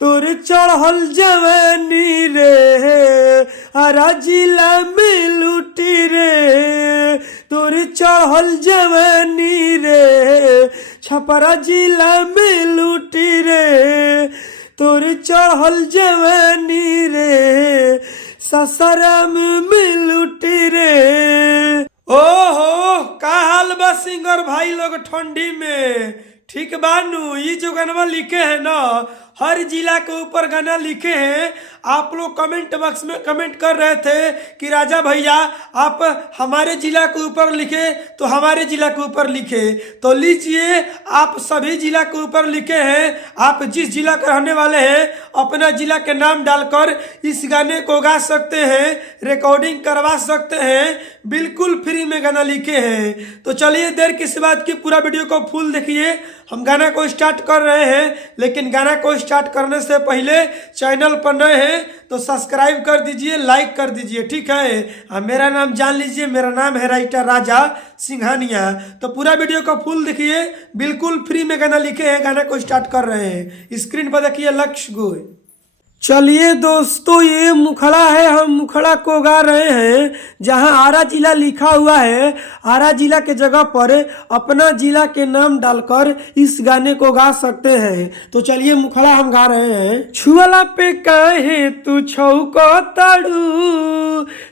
तोर चढ़ल जवानी रे आरा जिला में लूटी रे, तोर चढ़ल जवानी रे छपरा जिला में लूटी रे, तोर चढ़ल जवानी रे सासाराम में लूटी रे। ओहो का हाल बा सिंगर भाई लोग ठंडी में, ठीक बानू। ये जो गाना लिखे हैं ना, हर जिला के ऊपर गाना लिखे हैं। आप लोग कमेंट बॉक्स में कमेंट कर रहे थे कि राजा भैया आप हमारे जिला के ऊपर लिखे तो हमारे जिला के ऊपर लिखे, तो लीजिए आप सभी जिला के ऊपर लिखे हैं। आप जिस जिला के रहने वाले हैं अपना जिला के नाम डालकर इस गाने को गा सकते हैं, रिकॉर्डिंग करवा सकते हैं, बिल्कुल फ्री में गाना लिखे हैं। तो चलिए देर किस बात की, पूरा वीडियो को फुल देखिए। हम गाना को स्टार्ट कर रहे हैं, लेकिन गाना को स्टार्ट करने से पहले चैनल पर नए हैं तो सब्सक्राइब कर दीजिए, लाइक कर दीजिए, ठीक है। मेरा नाम जान लीजिए, मेरा नाम है राइटर राजा सिंघानिया। तो पूरा वीडियो को फुल देखिए, बिल्कुल फ्री में गाना लिखे हैं। गाना को स्टार्ट कर रहे हैं, स्क्रीन पर देखिए लक्ष्य गोय। चलिए दोस्तों, ये मुखड़ा है, हम मुखड़ा को गा रहे हैं। जहां आरा जिला लिखा हुआ है, आरा जिला के जगह पर अपना जिला के नाम डालकर इस गाने को गा सकते हैं। तो चलिए मुखड़ा हम गा रहे हैं। छुअला पे काहे तू छौकताड़ू,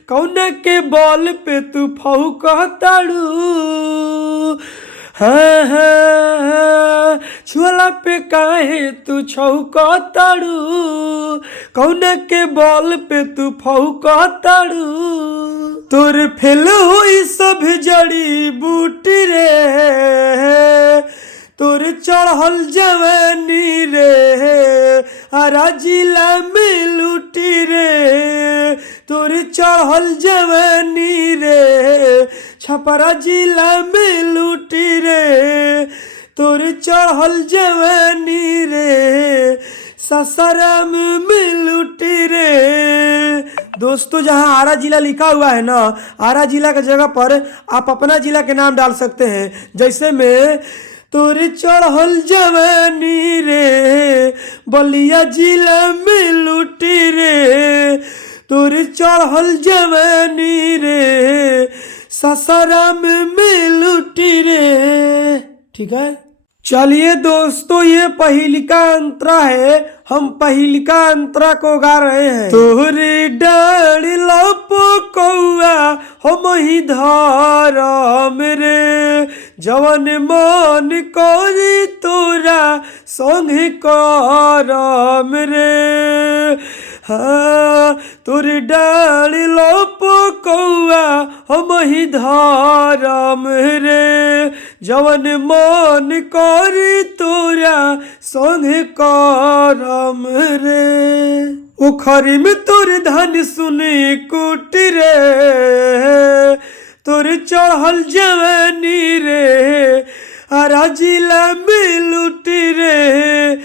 कौन के बॉल पे तू फौकताड़ू, हाँ हाँ छुअला पे काहे तू छौकताड़ू, कौन के बॉल पे तू फौकताड़ू, तोर फेल हुई सब जड़ी बूटी रे, तोर चढ़ल जवानी रे आरा जिला में लूटी रे, तोर चढ़ल जवानी रे छपरा जिला में लूटी रे, तोर चढ़ल जवानी रे सासाराम में लूटी रे। दोस्तों, जहां आरा जिला लिखा हुआ है ना, आरा जिला की जगह पर आप अपना जिला के नाम डाल सकते हैं। जैसे में तोर चढ़ल जवानी रे बलिया जिला में लूटी रे, तोर चढ़ल जवानी रे सासाराम में लूटी रे, ठीक है। चलिए दोस्तों, ये पहिलिका अंतरा है, हम पहिलिका अंतरा को गा रहे हैं। तोरे डाढ़ लपो कौआ हम ही धरम रे, जवन मन करी तोरा संग करम रे, हाँ तोरे डाढ़ लपो कौआ हम ही धरम रे, जवन मन करी तोरा संग करम रे, उखरी में तोर धान सुनी कुटी रे, तोर चढ़ल जवानी रे आरा जिला में लूटी रे,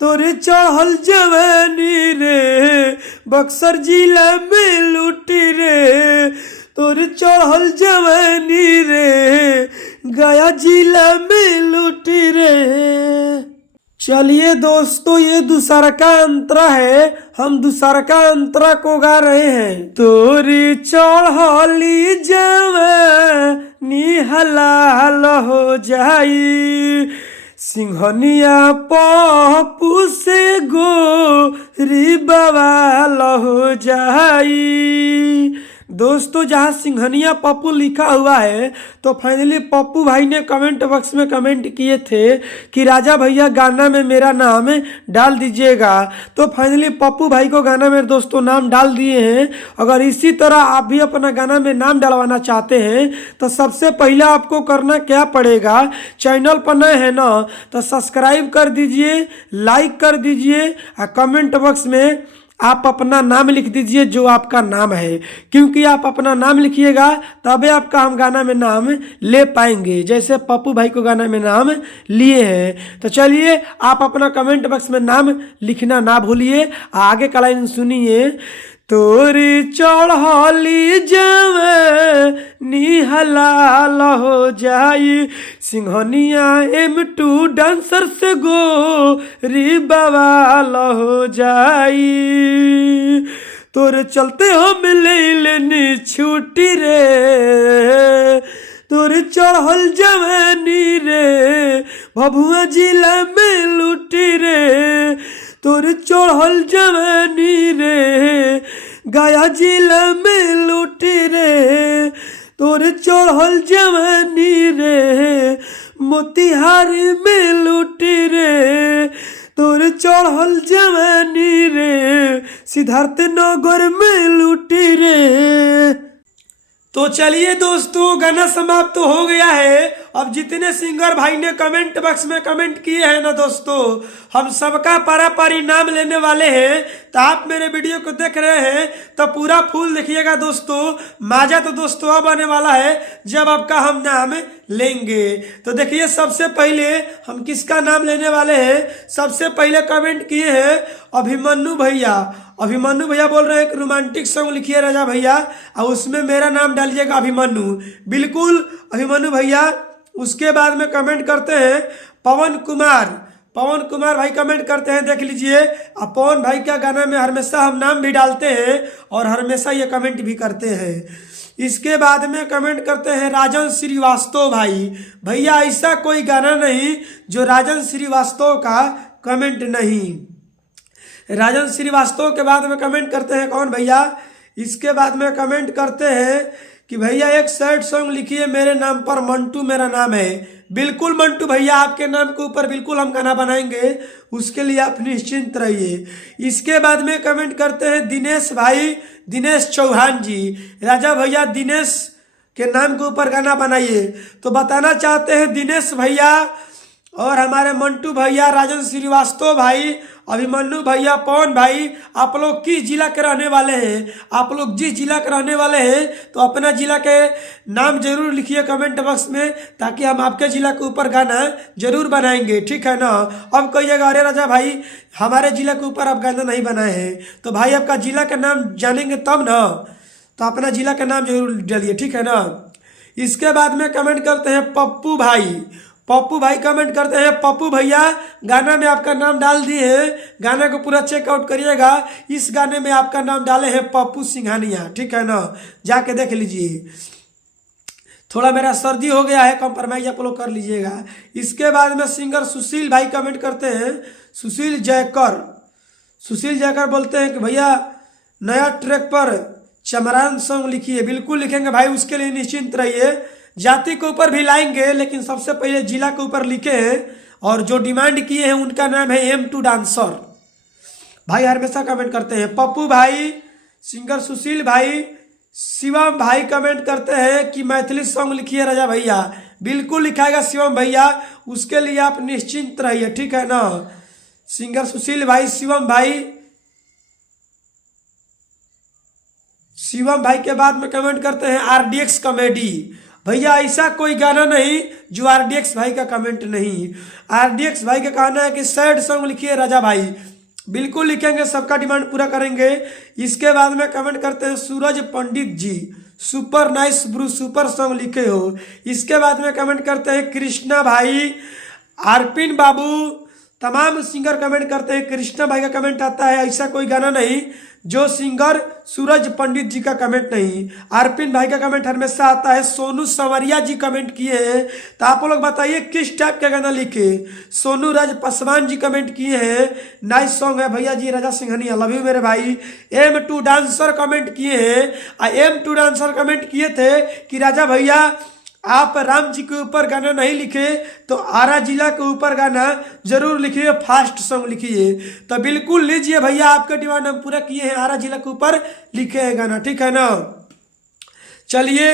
तोर चढ़ल जवानी रे बक्सर जिला में लूटी रे, तोर चढ़ल जवानी रे गया जिला में लूटी रे। चलिए दोस्तों, ये दूसरा का अंतरा है, हम दूसरा का अंतरा को गा रहे हैं। तोरी चढ़ली जवानी हलाल हो जाई, सिंघनिया पप्पू से गोरी बवाल हो जाई। दोस्तों, जहाँ सिंघनिया पप्पू लिखा हुआ है तो फाइनली पप्पू भाई ने कमेंट बॉक्स में कमेंट किए थे कि राजा भैया गाना में मेरा नाम डाल दीजिएगा। तो फाइनली पप्पू भाई को गाना में दोस्तों नाम डाल दिए हैं। अगर इसी तरह आप भी अपना गाना में नाम डलवाना चाहते हैं तो सबसे पहले आपको करना क्या पड़ेगा, चैनल पर नए हैं ना तो सब्सक्राइब कर दीजिए, लाइक कर दीजिए और कमेंट बॉक्स में आप अपना नाम लिख दीजिए जो आपका नाम है, क्योंकि आप अपना नाम लिखिएगा तबे आपका हम गाना में नाम ले पाएंगे, जैसे पप्पू भाई को गाना में नाम लिए हैं। तो चलिए आप अपना कमेंट बॉक्स में नाम लिखना ना भूलिए। आगे का लाइन सुनिए। तोरी चढ़ली जवानी हलाल हो जाई सिंघनिया M2 डांसर से गोरी बवाल हो जाई। तोरे चलते हम ले लेनी छुट्टी रे तोरे चढ़ल जवानी रे भभुआ जिला में लूटी रे तोरे चढ़ल जवानी रे गया जिला में लूटी रे तोरे चढ़ल जवानी रे मोतिहारी में लूटी रे तोरे चढ़ल जवानी रे सिद्धार्थ नगर में लूटी रे। तो चलिए दोस्तों गाना समाप्त तो हो गया है। अब जितने सिंगर भाई ने कमेंट बॉक्स में कमेंट किए हैं ना दोस्तों हम सबका पारी नाम लेने वाले हैं। तो आप मेरे वीडियो को देख रहे हैं तो पूरा फुल देखिएगा दोस्तों। मजा तो दोस्तों अब आने वाला है जब आपका हम नाम लेंगे। तो देखिए सबसे पहले हम किसका नाम लेने वाले हैं। सबसे पहले कमेंट किए हैं अभिमन्यु भैया। अभिमन्यु भैया बोल रहे हैं एक रोमांटिक सॉन्ग लिखिए राजा भैया और उसमें मेरा नाम डालिएगा अभिमन्यु। बिल्कुल अभिमन्यु भैया। उसके बाद में कमेंट करते हैं पवन कुमार। पवन कुमार भाई कमेंट करते हैं देख लीजिए। अब पवन भाई का गाना में हमेशा हम नाम भी डालते हैं और हमेशा ये कमेंट भी करते हैं। इसके बाद में कमेंट करते हैं राजन श्रीवास्तव भाई। भैया ऐसा कोई गाना नहीं जो राजन श्रीवास्तव का कमेंट नहीं। राजन श्रीवास्तव के बाद में कमेंट करते हैं कौन भैया। इसके बाद में कमेंट करते हैं कि भैया एक सैड सॉन्ग लिखिए मेरे नाम पर मंटू मेरा नाम है। बिल्कुल मंटू भैया आपके नाम के ऊपर बिल्कुल हम गाना बनाएंगे उसके लिए आप निश्चिंत रहिए। इसके बाद में कमेंट करते हैं दिनेश भाई दिनेश चौहान जी। राजा भैया दिनेश के नाम के ऊपर गाना बनाइए। तो बताना चाहते हैं दिनेश भैया और हमारे मंटू भैया राजन श्रीवास्तव भाई अभिमन्यु भैया पवन भाई आप लोग किस जिला के रहने वाले हैं। आप लोग जिस जिला के रहने वाले हैं तो अपना जिला के नाम जरूर लिखिए कमेंट बॉक्स में ताकि हम आपके जिला के ऊपर गाना जरूर बनाएंगे ठीक है ना। अब कहिएगा अरे राजा भाई हमारे जिला के ऊपर आप गाना नहीं बनाए हैं। तो भाई आपका जिला का नाम जानेंगे तब ना। तो अपना जिला का नाम जरूर डालिए ठीक है ना। इसके बाद में कमेंट करते हैं पप्पू भाई। पप्पू भाई कमेंट करते हैं पप्पू भैया गाना में आपका नाम डाल दिए हैं। गाने को पूरा चेकआउट करिएगा। इस गाने में आपका नाम डाले हैं पप्पू सिंघानिया ठीक है ना। जाके देख लीजिए। थोड़ा मेरा सर्दी हो गया है कॉम्प्रोमाइज आप लोग कर लीजिएगा। इसके बाद में सिंगर सुशील भाई कमेंट करते हैं सुशील जयकर। सुशील जयकर बोलते हैं कि भैया नया ट्रैक पर चमरान सॉन्ग लिखिए। बिल्कुल लिखेंगे भाई उसके लिए निश्चिंत रहिए। जाति के ऊपर भी लाएंगे लेकिन सबसे पहले जिला के ऊपर लिखे हैं और जो डिमांड किए हैं उनका नाम है M2 डांसर। भाई हमेशा कमेंट करते हैं पप्पू भाई सिंगर सुशील भाई शिवम भाई कमेंट करते हैं कि मैथिली सॉन्ग लिखिए राजा भैया। बिल्कुल लिखाएगा शिवम भैया उसके लिए आप निश्चिंत रहिए ठीक है ना। सिंगर सुशील भाई शिवम भाई के बाद में कमेंट करते हैं RDX कॉमेडी। भैया ऐसा कोई गाना नहीं जो RDX भाई का कमेंट नहीं। RDX भाई का कहना है कि सैड सॉन्ग लिखिए राजा भाई। बिल्कुल लिखेंगे सबका डिमांड पूरा करेंगे। इसके बाद में कमेंट करते हैं Suraj Pandit ji super nice bro super song लिखे हो। इसके बाद में कमेंट करते हैं कृष्णा भाई आरपिन बाबू तमाम सिंगर कमेंट करते हैं। कृष्णा भाई का कमेंट आता है ऐसा कोई गाना नहीं जो सिंगर सूरज पंडित जी का कमेंट नहीं। आरपिन भाई का कमेंट हमेशा आता है। सोनू संवरिया जी कमेंट किए हैं। तो आप लोग बताइए किस टाइप का गाना लिखे। सोनू राज पासवान जी कमेंट किए हैं नाइस सॉन्ग है भैया जी राजा सिंघानिया लव यू मेरे भाई। M2 डांसर कमेंट किए हैं। M2 डांसर कमेंट किए थे कि राजा भैया आप राम जी के ऊपर गाना नहीं लिखे तो आरा जिला के ऊपर गाना जरूर लिखिए फास्ट सॉन्ग लिखिए। तो बिल्कुल लीजिए भैया आपके डिमांड हम पूरा किए हैं। आरा जिला के ऊपर लिखे हैं गाना ठीक है ना। चलिए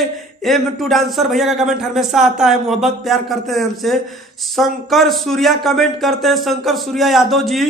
M2 डांसर भैया का कमेंट हमेशा आता है मोहब्बत प्यार करते हैं हमसे। शंकर सूर्या कमेंट करते हैं शंकर सूर्या यादव जी।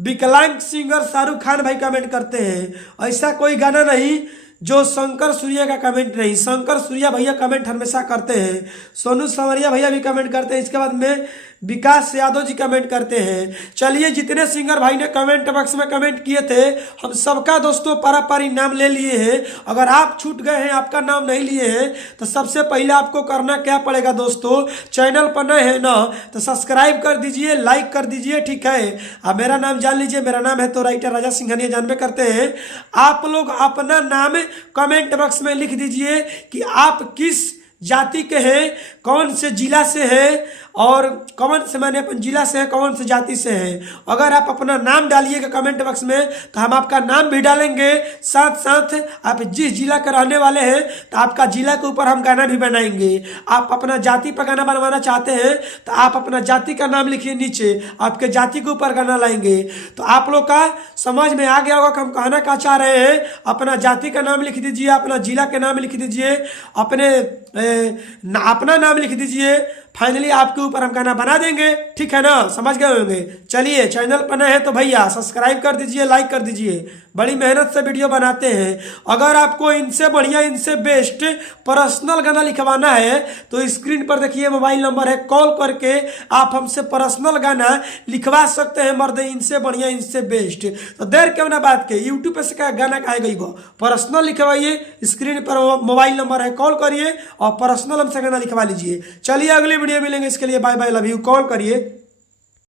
विकलांग सिंगर शाहरुख खान भाई कमेंट करते हैं ऐसा कोई गाना नहीं जो शंकर सूर्या का कमेंट नहीं। शंकर सूर्या भैया कमेंट हमेशा करते हैं। सोनू संवरिया भैया भी कमेंट करते हैं। इसके बाद में विकास यादव जी कमेंट करते हैं। चलिए, जितने सिंगर भाई ने कमेंट बॉक्स में कमेंट किए थे, हम सबका दोस्तों पारी नाम ले लिए हैं। अगर आप छूट गए हैं, आपका नाम नहीं लिए हैं, तो सबसे पहले आपको करना क्या पड़ेगा दोस्तों, चैनल पर नए हैं ना तो सब्सक्राइब कर दीजिए, लाइक कर दीजिए, ठीक है। अब मेरा नाम जान लीजिए, मेरा नाम है तो राइटर राजा सिंघानिया, जानबे करते हैं। आप लोग अपना नाम कमेंट बॉक्स में लिख दीजिए कि आप किस जाति के हैं, कौन से जिला से हैं, और कौन से मैंने अपन जिला से हैं, कौन से जाति से हैं। अगर आप अपना नाम डालिएगा कमेंट बॉक्स में तो हम आपका नाम भी डालेंगे, साथ साथ आप जिस जिला के रहने वाले हैं तो आपका जिला के ऊपर हम गाना भी बनाएंगे। आप अपना जाति पर गाना बनवाना चाहते हैं तो आप अपना जाति का नाम लिखिए नीचे, आपके जाति के ऊपर गाना लाएंगे। तो आप लोग का समझ में आ गया होगा कि हम कहना क्या चाह रहे हैं। अपना जाति का नाम लिख दीजिए, अपना जिला के नाम लिख दीजिए, अपना नाम लिख दीजिए। फाइनली आपके ऊपर हम गाना बना देंगे, ठीक है ना, समझ गए होंगे। चलिए, चैनल पर नए हैं तो भैया सब्सक्राइब कर दीजिए, लाइक कर दीजिए, बड़ी मेहनत से वीडियो बनाते हैं। अगर आपको इनसे बढ़िया, इनसे बेस्ट पर्सनल गाना लिखवाना है तो स्क्रीन पर देखिए मोबाइल नंबर है, कॉल करके आप हमसे पर्सनल गाना लिखवा सकते हैं। मर्द इनसे बढ़िया, इनसे बेस्ट। तो देर क्यों ना बात के, यूट्यूब पे से क्या गाना कहे गई वो पर्सनल लिखवाइए, स्क्रीन पर मोबाइल नंबर है, कॉल करिए और पर्सनल हमसे गाना लिखवा लीजिए। चलिए, अगली वीडियो मिलेंगे, इसके लिए bye bye, love you. Call करिए।